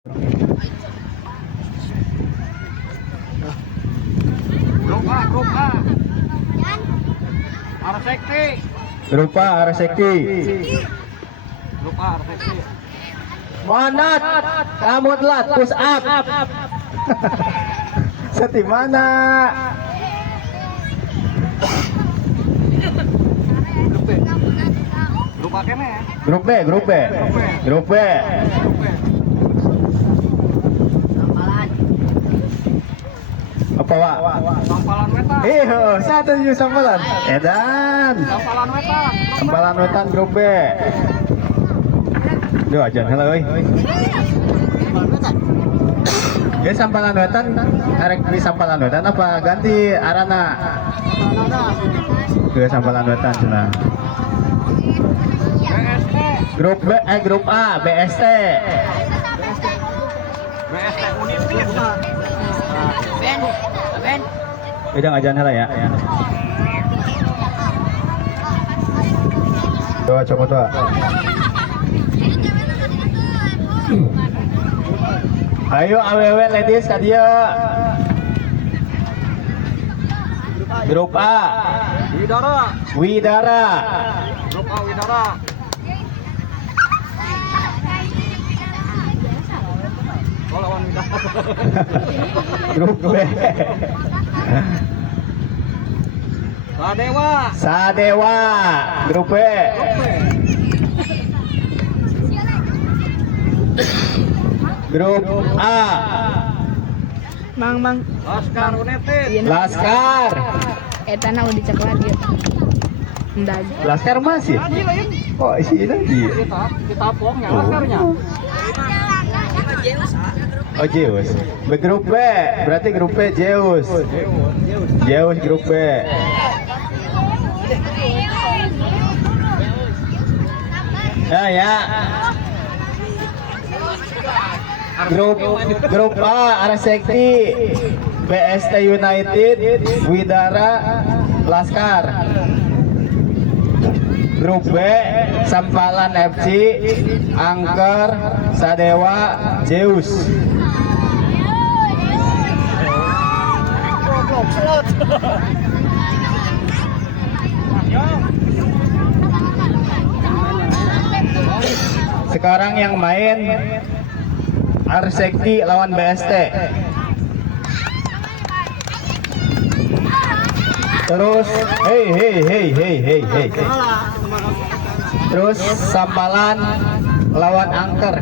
Grup A, Arsekti. Grup A Arsekti. Grup A, Arsekti. Manat, kamu telat push up. Seti mana? Grup B. Grup A kene ya. Grup B, grup B. Grup B. Grup B. Apa, Wak? Sampalan wetan. Satu juga sampalan. Edan. Sampalan wetan. Sampalan wetan grup B. Duh, ajan halo euy. Ya sampalan wetan, arek di sampalan wetan apa ganti arana? Ke sampalan wetan cenah. BST. Grup B, grup A, BST. BST Unit. Ben. Udah ngajan lah ya. Coba coba. Ayo awewe ladies ka dieu. Grup A, Widara. Grup A Widara. Oh, lawan Widara. Grup B, Sadewa. Sadewa. Grup B, Grup A, Mang Laskar United. Laskar. eta na udah coklat gitu. Endag. Laskar masih. Oh isi lagi. Kita pongnya Laskarnya. Oh Zeus. Grup B, berarti grup B Zeus. Zeus grup B. Ya. Grup A Arsekti, BST United, Widara, Laskar. Grup B Sampalan FC, Angker, Sadewa, Zeus. Sekarang yang main Arsekti lawan BST. Terus hey. Terus Sampalan lawan Angker.